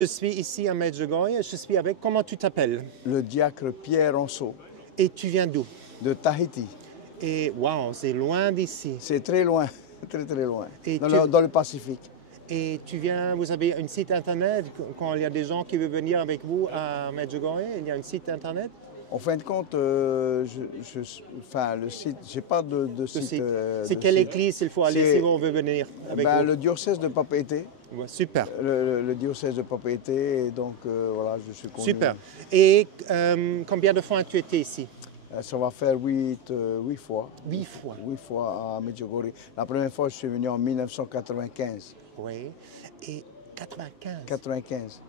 Je suis ici à Medjugorje, je suis avec, comment tu t'appelles? Le diacre Pierre Anceau, Et tu viens d'où? de Tahiti. Et waouh, c'est loin d'ici. C'est très loin, très très loin, Et dans le Pacifique. Et tu viens, vous avez un site internet, quand il y a des gens qui veulent venir avec vous à Medjugorje, il y a un site internet? En fin de compte, enfin, le site, j'ai pas de site. C'est De quelle site. église il faut aller si on veut venir avec vous? Le diocèse de Papeete. Ouais, super. Le diocèse de Papeete, et donc voilà, je suis connu. Super. Et combien de fois as-tu été ici? Ça va faire 8 fois. 8 fois. 8 fois à Medjugorje. La première fois, je suis venu en 1995. Oui. Et 95. 95.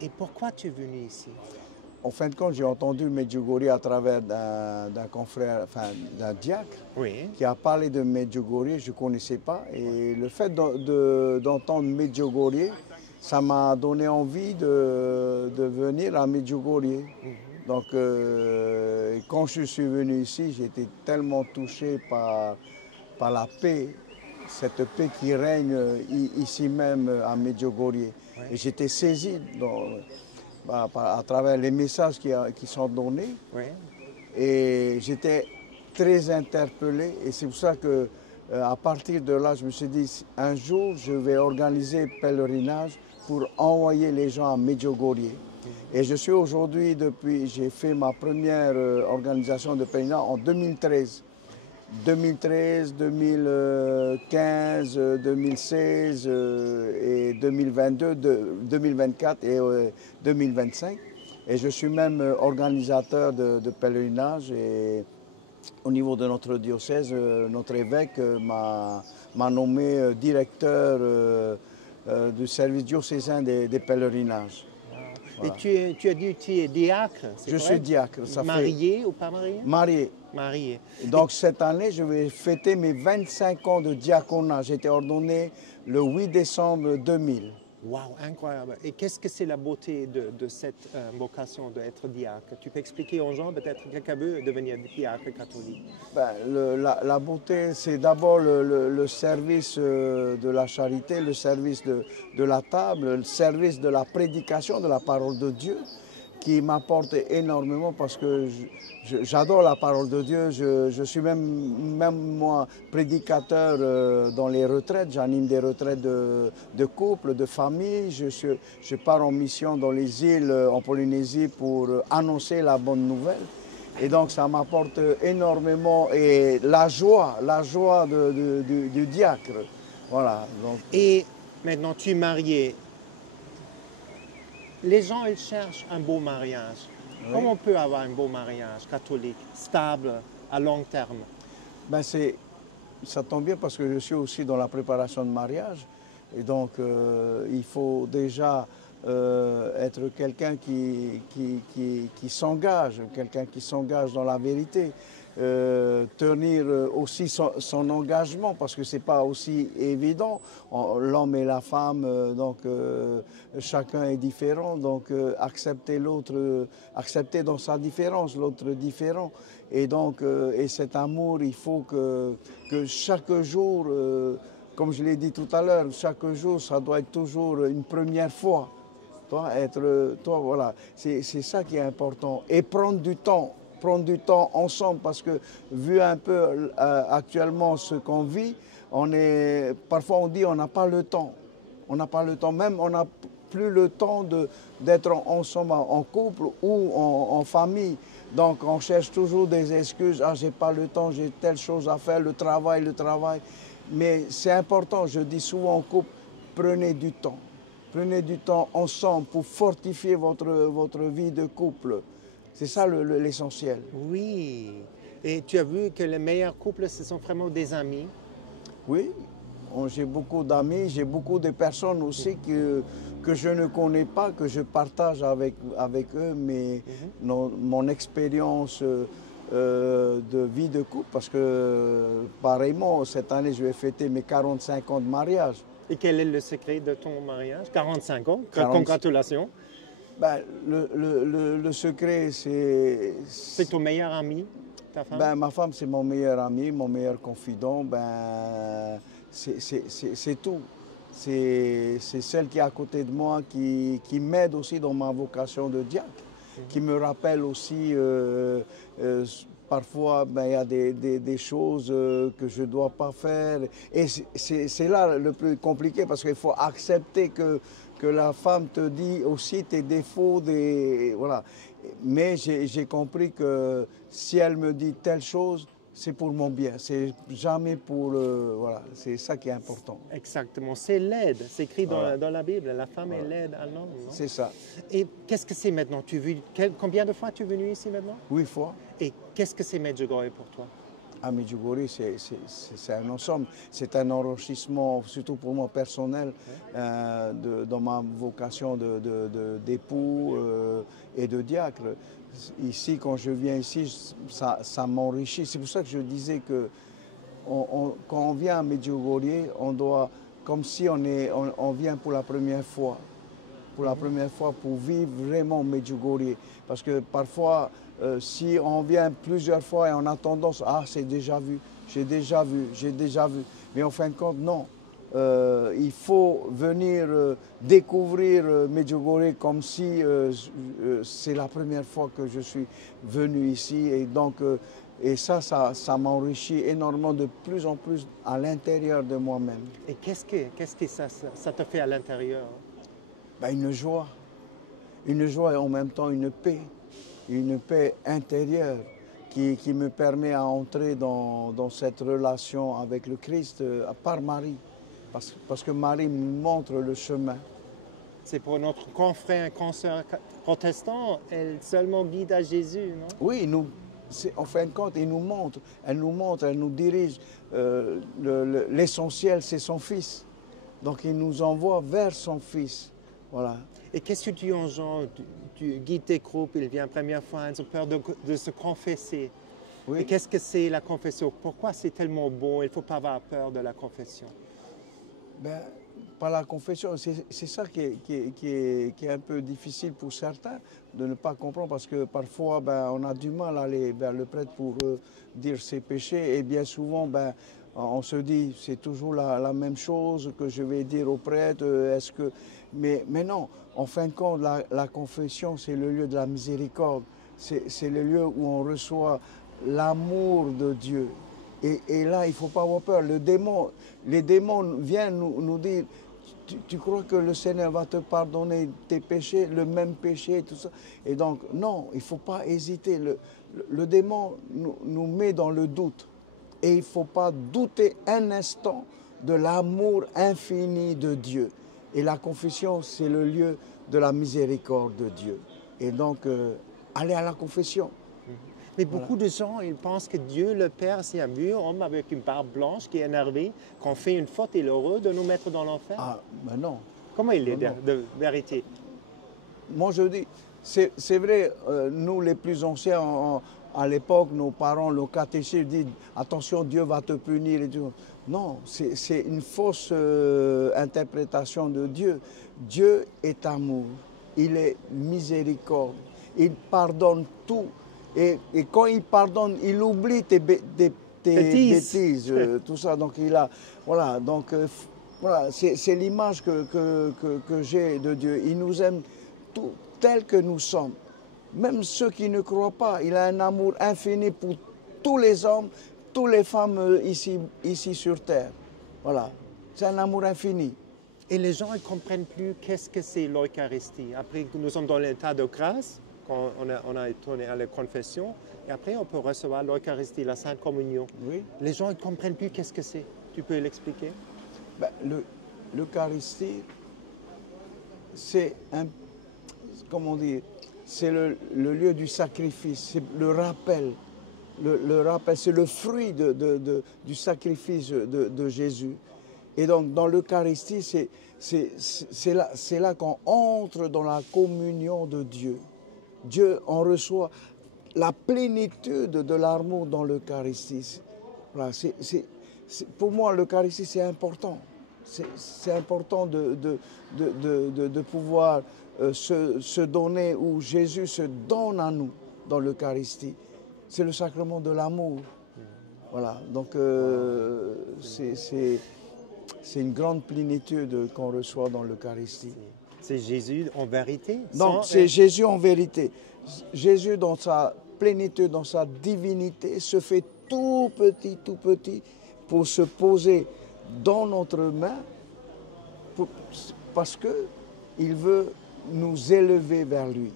Et pourquoi tu es venu ici? En fin de compte, j'ai entendu Medjugorje à travers d'un confrère, enfin d'un diacre, Oui. qui a parlé de Medjugorje, je ne connaissais pas. Et le fait d'entendre Medjugorje, ça m'a donné envie de venir à Medjugorje. Donc, quand je suis venu ici, j'ai été tellement touché par la paix, cette paix qui règne ici même à Medjugorje. Oui. Et j'étais saisi à travers les messages qui sont donnés. Oui. Et j'étais très interpellé. Et c'est pour ça que, à partir de là, je me suis dit, un jour, je vais organiser pèlerinage pour envoyer les gens à Medjugorje. Et je suis aujourd'hui, j'ai fait ma première organisation de pèlerinage en 2013. 2013, 2015, 2016 et 2022, 2024 et 2025. Et je suis même organisateur de pèlerinage. Et au niveau de notre diocèse, notre évêque m'a nommé directeur du service diocésain des pèlerinages. Voilà. Et tu as dit que tu es diacre, c'est Je suis diacre. Marié ou pas marié? Marié. Marié. Donc cette année, je vais fêter mes 25 ans de diaconat. J'ai été ordonné le 8 décembre 2000. Waouh, incroyable. Et qu'est-ce que c'est la beauté de cette vocation d'être diacre? Tu peux expliquer aux gens, peut-être quelqu'un veut devenir diacre catholique? La beauté, c'est d'abord le service de la charité, le service de la table, le service de la prédication de la parole de Dieu, qui m'apporte énormément parce que j'adore la parole de Dieu. Je suis même moi prédicateur dans les retraites. J'anime des retraites de couple, de famille. Je pars en mission dans les îles en Polynésie pour annoncer la bonne nouvelle. Et donc ça m'apporte énormément et la joie du diacre. Voilà. Donc. Et maintenant tu es marié. Les gens, ils cherchent un beau mariage. Oui. Comment on peut avoir un beau mariage catholique, stable, à long terme? Ça tombe bien parce que je suis aussi dans la préparation de mariage. Et donc, il faut déjà être quelqu'un qui s'engage, quelqu'un qui s'engage dans la vérité. Tenir aussi son engagement parce que ce n'est pas aussi évident. L'homme et la femme, chacun est différent, donc accepter l'autre, accepter dans sa différence, l'autre différent. Et donc, et cet amour, il faut que chaque jour, comme je l'ai dit tout à l'heure, chaque jour, ça doit être toujours une première fois. Voilà, c'est ça qui est important. Et prendre du temps ensemble parce que vu un peu actuellement ce qu'on vit, parfois on dit on n'a pas le temps. On n'a pas le temps, même on n'a plus le temps d'être ensemble en couple ou en famille. Donc on cherche toujours des excuses. Ah, j'ai pas le temps, j'ai telle chose à faire, le travail. Mais c'est important, je dis souvent en couple, prenez du temps. Prenez du temps ensemble pour fortifier votre vie de couple. C'est ça l'essentiel. Oui. Et tu as vu que les meilleurs couples, ce sont vraiment des amis? Oui. J'ai beaucoup d'amis, j'ai beaucoup de personnes aussi que je ne connais pas, que je partage avec eux, mais mon expérience de vie de couple, parce que pareillement, cette année, je vais fêter mes 45 ans de mariage. Et quel est le secret de ton mariage? 45 ans, congratulations. Le secret, c'est... C'est ton meilleur ami, ta femme? Ma femme, c'est mon meilleur ami, mon meilleur confident. C'est tout. c'est celle qui est à côté de moi, qui m'aide aussi dans ma vocation de diacre, qui me rappelle aussi, parfois, ben, il y a des choses que je ne dois pas faire. Et c'est là le plus compliqué, parce qu'il faut accepter que la femme te dit aussi tes défauts, voilà. Mais j'ai compris que si elle me dit telle chose, c'est pour mon bien, c'est jamais pour voilà, c'est ça qui est important. Exactement, c'est l'aide, c'est écrit Voilà. dans la Bible, la femme est l'aide à l'homme, non? C'est ça. Et qu'est-ce que c'est maintenant? Combien de fois tu es venu ici maintenant? 8 fois. Et qu'est-ce que c'est Medjugorje pour toi? À Medjugorje, c'est un ensemble, c'est un enrichissement, surtout pour moi personnel, dans ma vocation d'époux et de diacre. Ici, quand je viens ici, ça m'enrichit. C'est pour ça que je disais que quand on vient à Medjugorje, on doit, comme si on vient pour la première fois. Pour la première fois, pour vivre vraiment Medjugorje. Parce que parfois, si on vient plusieurs fois et on a tendance, c'est déjà vu, j'ai déjà vu, j'ai déjà vu. Mais en fin de compte, non. Il faut venir découvrir Medjugorje comme si c'est la première fois que je suis venu ici. Et donc, et ça m'enrichit énormément, de plus en plus à l'intérieur de moi-même. Et qu'est-ce que ça te fait à l'intérieur? Ben, une joie et en même temps une paix intérieure qui me permet à entrer dans cette relation avec le Christ par Marie, parce que Marie me montre le chemin. C'est pour notre confrère, consoeur protestant, elle seulement guide à Jésus, non? Oui, en fin de compte, elle nous dirige. L'essentiel, c'est son Fils. Donc il nous envoie vers son Fils. Voilà. Et qu'est-ce que tu dis aux gens? Tu guides tes groupes, ils viennent la première fois, ils ont peur de se confesser. Oui. Et qu'est-ce que c'est la confession? Pourquoi c'est tellement bon? Il ne faut pas avoir peur de la confession. Ben, par la confession, c'est ça qui est un peu difficile pour certains de ne pas comprendre, parce que parfois on a du mal à aller vers le prêtre pour dire ses péchés, et bien souvent on se dit c'est toujours la même chose que je vais dire au prêtre. Mais non, en fin de compte, la confession, c'est le lieu de la miséricorde, c'est le lieu où on reçoit l'amour de Dieu. Et là, il ne faut pas avoir peur. Les démons viennent nous dire, tu crois que le Seigneur va te pardonner tes péchés, le même péché, tout ça. Et donc, non, il ne faut pas hésiter. Le démon nous met dans le doute. Et il ne faut pas douter un instant de l'amour infini de Dieu. Et la confession, c'est le lieu de la miséricorde de Dieu. Et donc, allez à la confession. Mais beaucoup de gens, ils pensent que Dieu, le Père, c'est un vieux homme avec une barbe blanche qui est énervé, qu'on fait une faute, il est heureux de nous mettre dans l'enfer. Ah, ben non. Comment il est de vérité? Moi, je dis, c'est vrai, nous les plus anciens, à l'époque, nos parents, nos catéchistes disent, attention, Dieu va te punir. Et tout. Non, c'est une fausse interprétation de Dieu. Dieu est amour, il est miséricorde, il pardonne tout. Et quand il pardonne, il oublie tes bêtises, tout ça. Donc voilà, voilà, c'est l'image que j'ai de Dieu. Il nous aime tout tel que nous sommes. Même ceux qui ne croient pas, il a un amour infini pour tous les hommes, toutes les femmes ici sur terre. Voilà, c'est un amour infini. Et les gens ne comprennent plus qu'est-ce que c'est l'Eucharistie. Après, nous sommes dans l'état de grâce, quand on a tourné à la confession, et après on peut recevoir l'Eucharistie, la Sainte Communion. Oui. Les gens ne comprennent plus qu'est-ce que c'est. Tu peux l'expliquer? L'Eucharistie, c'est comment dire, c'est le lieu du sacrifice, c'est le rappel. Le rappel, c'est le fruit du sacrifice de Jésus. Et donc, dans l'Eucharistie, c'est là qu'on entre dans la communion de Dieu. Dieu, on reçoit la plénitude de l'amour dans l'Eucharistie. Voilà, pour moi, l'Eucharistie, c'est important. C'est important de pouvoir se donner, où Jésus se donne à nous dans l'Eucharistie. C'est le sacrement de l'amour. Voilà, donc c'est une grande plénitude qu'on reçoit dans l'Eucharistie. C'est Jésus en vérité. Donc c'est Jésus en vérité. Jésus dans sa plénitude, dans sa divinité, se fait tout petit, pour se poser dans notre main, parce qu'il veut nous élever vers lui.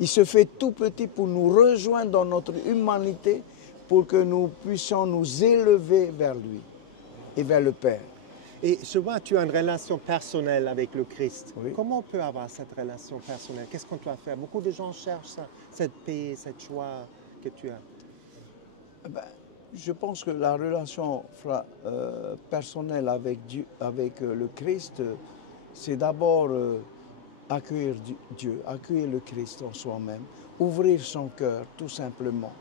Il se fait tout petit pour nous rejoindre dans notre humanité, pour que nous puissions nous élever vers lui et vers le Père. Et je vois que tu as une relation personnelle avec le Christ. Oui. Comment on peut avoir cette relation personnelle? Qu'est-ce qu'on doit faire? Beaucoup de gens cherchent ça, cette paix, cette joie que tu as. Je pense que la relation personnelle avec Dieu, avec le Christ, c'est d'abord accueillir Dieu, accueillir le Christ en soi-même, ouvrir son cœur tout simplement,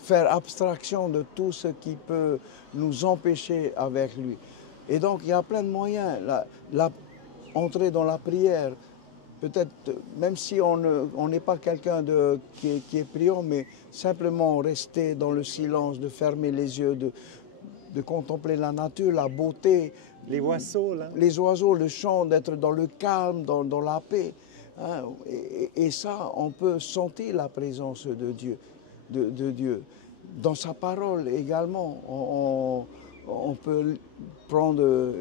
faire abstraction de tout ce qui peut nous empêcher avec lui. Et donc il y a plein de moyens, entrer dans la prière, peut-être même si on n'est pas quelqu'un qui est priant, mais simplement rester dans le silence, de fermer les yeux, de contempler la nature, la beauté. Les oiseaux, là. Les oiseaux, le chant, d'être dans le calme, dans la paix. Hein. Et ça, on peut sentir la présence de Dieu. De Dieu. Dans sa parole également, on peut prendre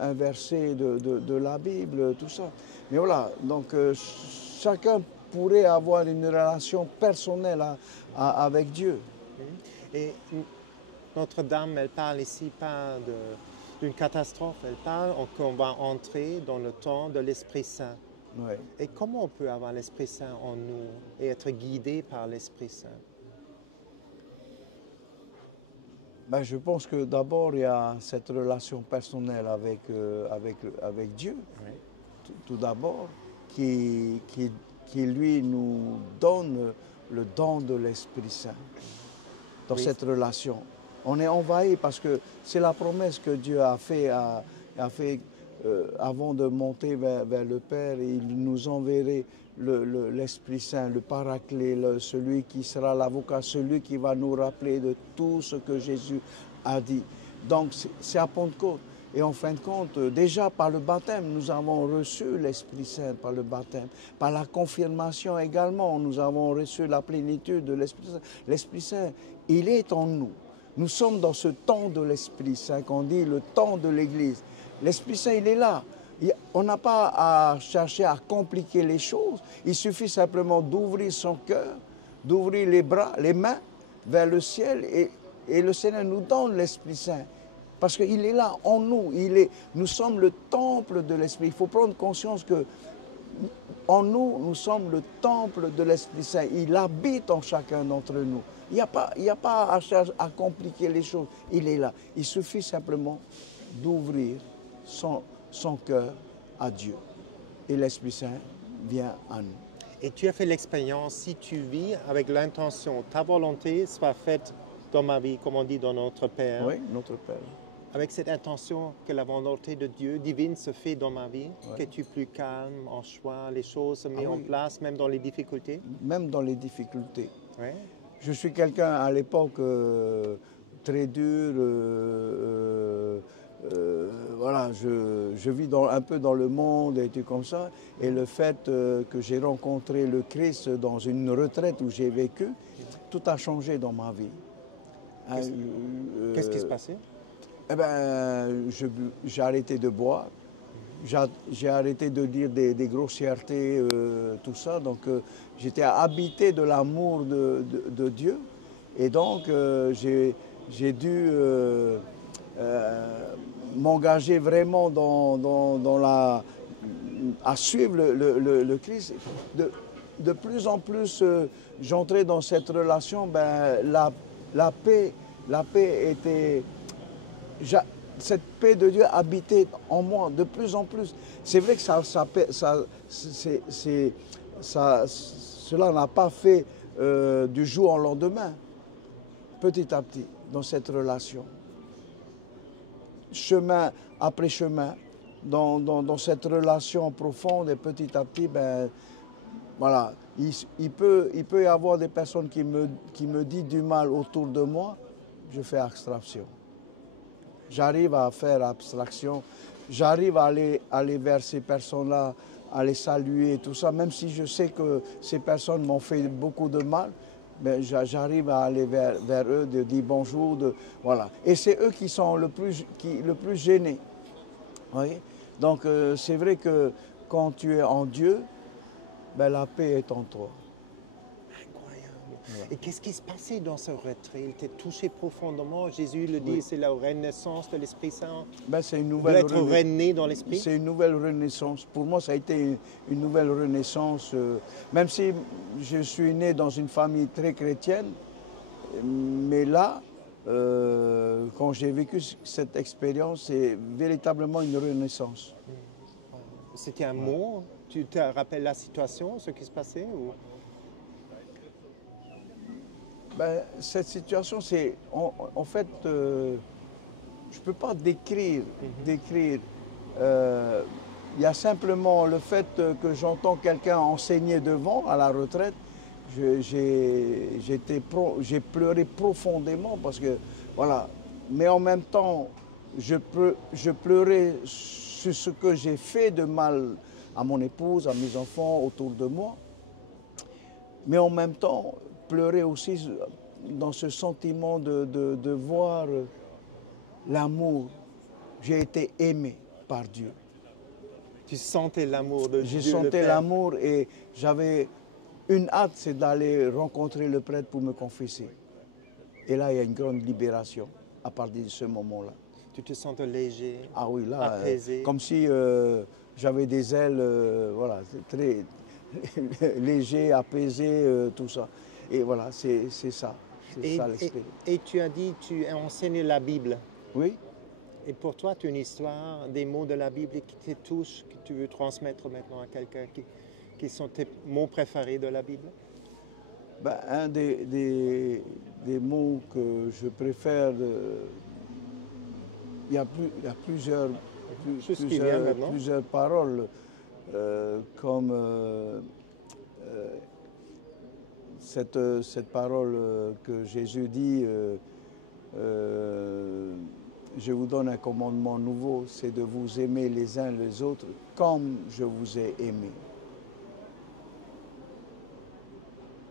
un verset de la Bible, tout ça. Mais voilà, donc chacun pourrait avoir une relation personnelle avec Dieu. Et Notre-Dame, elle parle ici pas d'une catastrophe, elle parle qu'on va entrer dans le temps de l'Esprit Saint. Ouais. Et comment on peut avoir l'Esprit Saint en nous et être guidé par l'Esprit Saint? Je pense que d'abord, il y a cette relation personnelle avec Dieu, Oui. tout d'abord, qui lui nous donne le don de l'Esprit Saint dans Oui. cette relation. On est envahi parce que c'est la promesse que Dieu a fait avant de monter vers le Père. Il nous enverrait l'Esprit Saint, le Paraclet, celui qui sera l'avocat, celui qui va nous rappeler de tout ce que Jésus a dit. Donc c'est à Pentecôte. Et en fin de compte, déjà par le baptême, nous avons reçu l'Esprit Saint par le baptême. Par la confirmation également, nous avons reçu la plénitude de l'Esprit Saint. L'Esprit Saint, il est en nous. Nous sommes dans ce temps de l'Esprit Saint, qu'on dit le temps de l'Église. L'Esprit Saint, il est là. On n'a pas à chercher à compliquer les choses. Il suffit simplement d'ouvrir son cœur, d'ouvrir les bras, les mains vers le ciel et le Seigneur nous donne l'Esprit Saint. Parce qu'il est là en nous. Nous sommes le temple de l'Esprit. Il faut prendre conscience que en nous, nous sommes le temple de l'Esprit Saint. Il habite en chacun d'entre nous. Il n'y a pas à compliquer les choses. Il est là. Il suffit simplement d'ouvrir son cœur à Dieu. Et l'Esprit Saint vient à nous. Et tu as fait l'expérience, si tu vis avec l'intention, ta volonté soit faite dans ma vie, comme on dit dans notre Père. Oui, notre Père. Avec cette intention que la volonté de Dieu divine se fait dans ma vie, Ouais. que tu plus calme, en choix, les choses se mettent en Oui. place, même dans les difficultés. Même dans les difficultés. Ouais. Je suis quelqu'un à l'époque très dur. Voilà, je vis un peu dans le monde et tout comme ça. Et le fait que j'ai rencontré le Christ dans une retraite où j'ai vécu, tout a changé dans ma vie. Qu'est-ce qui se passait? Eh ben, j'ai arrêté de boire, j'ai arrêté de dire des grossièretés, tout ça. Donc, j'étais habité de l'amour de Dieu. Et donc, j'ai dû m'engager vraiment à suivre le Christ. De plus en plus, j'entrais dans cette relation, la paix était... Cette paix de Dieu habitait en moi de plus en plus. C'est vrai que cela n'a pas fait du jour au lendemain, petit à petit, dans cette relation. Chemin après chemin, dans cette relation profonde, et petit à petit, voilà, il peut y avoir des personnes qui me disent du mal autour de moi, je fais abstraction. J'arrive à faire abstraction. J'arrive à aller vers ces personnes-là, à les saluer et tout ça, même si je sais que ces personnes m'ont fait beaucoup de mal. Mais j'arrive à aller vers eux, de dire bonjour, voilà. Et c'est eux qui sont le plus gênés. Voyez. Donc c'est vrai que quand tu es en Dieu, ben, la paix est en toi. Incroyable. Voilà. Et qu'est-ce qui se passait dans ce retrait? Il t'a touché profondément. Jésus le dit, c'est la renaissance de l'Esprit Saint. Ben, c'est une De nouvelle être rené dans l'Esprit. C'est une nouvelle renaissance. Pour moi, ça a été une nouvelle renaissance. Même si je suis né dans une famille très chrétienne, mais là, quand j'ai vécu cette expérience, c'est véritablement une renaissance. C'était un mot? Tu te rappelles la situation, ce qui se passait ou... Ben, cette situation, c'est en fait, je ne peux pas décrire. Il y a simplement le fait que j'entends quelqu'un enseigner devant à la retraite. J'ai pleuré profondément parce que, voilà. Mais en même temps, je pleurais sur ce que j'ai fait de mal à mon épouse, à mes enfants autour de moi. Mais en même temps, pleurer aussi dans ce sentiment de voir l'amour. J'ai été aimé par Dieu. Tu sentais l'amour de Dieu. J'ai senti l'amour et j'avais une hâte, c'est d'aller rencontrer le prêtre pour me confesser. Et là, il y a une grande libération à partir de ce moment-là. Tu te sens léger, ah oui, là, apaisé. Comme si j'avais des ailes, voilà, très léger, apaisé, tout ça. Et voilà, c'est ça. C'est ça l'esprit. Et tu as dit, tu as enseigné la Bible. Oui. Et pour toi, tu as une histoire, des mots de la Bible qui te touchent, que tu veux transmettre maintenant à quelqu'un, qui sont tes mots préférés de la Bible? Ben, un des mots que je préfère, il y a plusieurs paroles, comme cette parole que Jésus dit, je vous donne un commandement nouveau, c'est de vous aimer les uns les autres comme je vous ai aimé.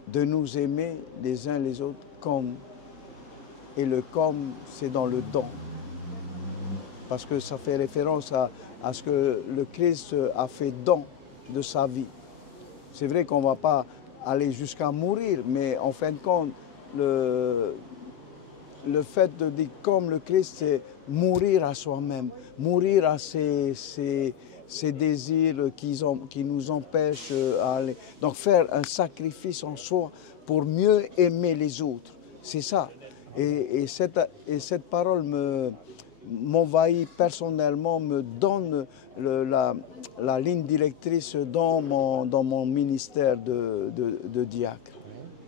De nous aimer les uns les autres comme. Et le comme, c'est dans le don. Parce que ça fait référence à ce que le Christ a fait don de sa vie. C'est vrai qu'on ne va pas aller jusqu'à mourir, mais en fin de compte, le fait de dire comme le Christ, c'est mourir à soi-même, mourir à ses désirs qui nous empêchent d'aller. Donc faire un sacrifice en soi pour mieux aimer les autres. C'est ça. Et cette parole m'envahit personnellement, me donne la ligne directrice dans mon ministère de diacre.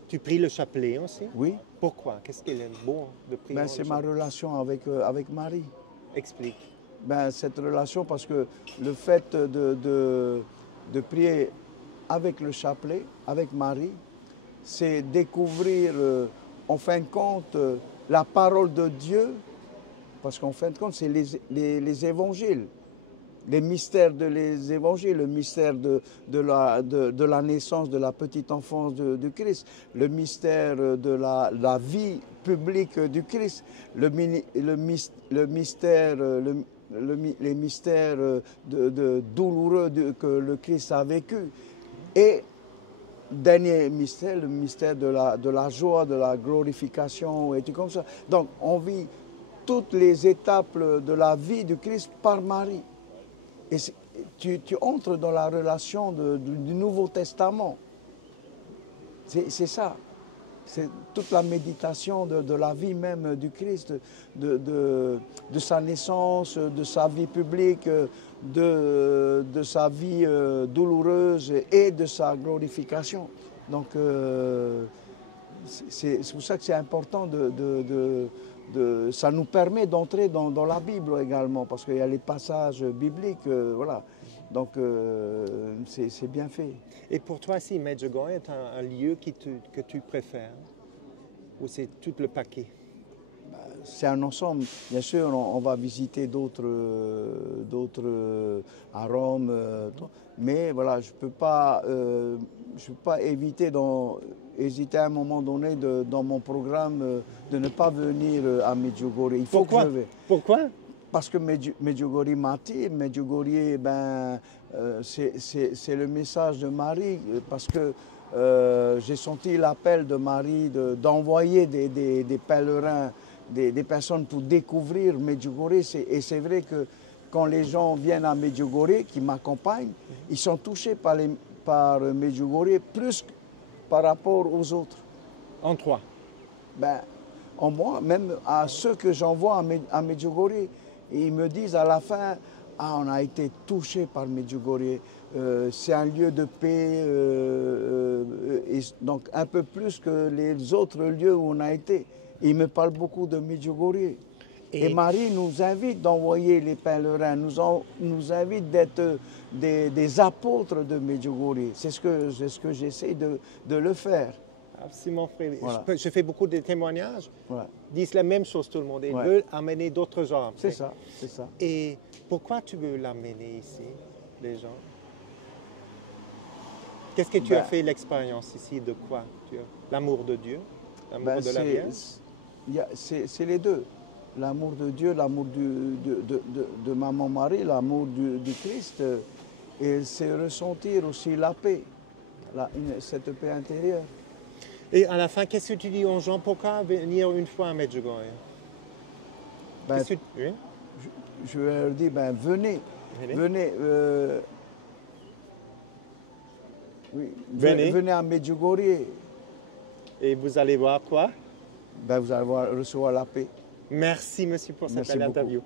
Tu pries le chapelet aussi? Oui. Pourquoi? Qu'est-ce qu'il est bon de prier? Ben, c'est ma relation avec Marie. Explique. Ben, cette relation, parce que le fait de prier avec le chapelet, avec Marie, c'est découvrir, en fin de compte, la parole de Dieu, parce qu'en fin de compte, c'est les évangiles, les mystères des évangiles, le mystère de la naissance, de la petite enfance de Christ, le mystère de la vie publique du Christ, les mystères douloureux que le Christ a vécu. Et dernier mystère, le mystère de la joie, de la glorification et tout comme ça. Donc on vit toutes les étapes de la vie du Christ par Marie. Et tu entres dans la relation du Nouveau Testament. C'est ça. C'est toute la méditation de la vie même du Christ, de sa naissance, de sa vie publique, de sa vie douloureuse et de sa glorification. Donc c'est pour ça que c'est important ça nous permet d'entrer dans la Bible également, parce qu'il y a les passages bibliques, voilà. Donc c'est bien fait. Et pour toi, si Medjugorje est un lieu que tu préfères, ou c'est tout le paquet? c'est un ensemble. Bien sûr, on va visiter d'autres à Rome, mais voilà, je peux pas hésiter à un moment donné dans mon programme de ne pas venir à Medjugorje. Il faut Pourquoi? que je vais. Pourquoi? Parce que Medjugorje m'attire. Medjugorje, c'est le message de Marie, parce que j'ai senti l'appel de Marie d'envoyer des pèlerins, des personnes pour découvrir Medjugorje. Et c'est vrai que quand les gens viennent à Medjugorje, qui m'accompagnent, ils sont touchés par Medjugorje plus par rapport aux autres. En toi. En moi, même à ceux que j'envoie à Medjugorje, ils me disent à la fin, ah, on a été touchés par Medjugorje, c'est un lieu de paix, et donc un peu plus que les autres lieux où on a été. Ils me parlent beaucoup de Medjugorje. Et Marie nous invite d'envoyer les pèlerins, nous invite d'être des apôtres de Medjugorje. C'est ce que j'essaie de le faire. Absolument, frère. Voilà. Je fais beaucoup de témoignages. Voilà. Disent la même chose tout le monde. Ils Ouais. veulent amener d'autres gens. C'est ça, c'est ça. Et pourquoi tu veux l'amener ici, les gens? Qu'est-ce que tu as fait l'expérience ici de quoi? L'amour de Dieu, l'amour de la Vierge? C'est les deux. L'amour de Dieu, l'amour de Maman Marie, l'amour du Christ. Et c'est ressentir aussi la paix, cette paix intérieure. Et à la fin, qu'est-ce que tu dis aux gens? Pourquoi venir une fois à Medjugorje? Oui? Je leur dis, venez. Venez à Medjugorje. Et vous allez voir quoi? Vous allez recevoir la paix. Merci, monsieur, pour cette belle interview.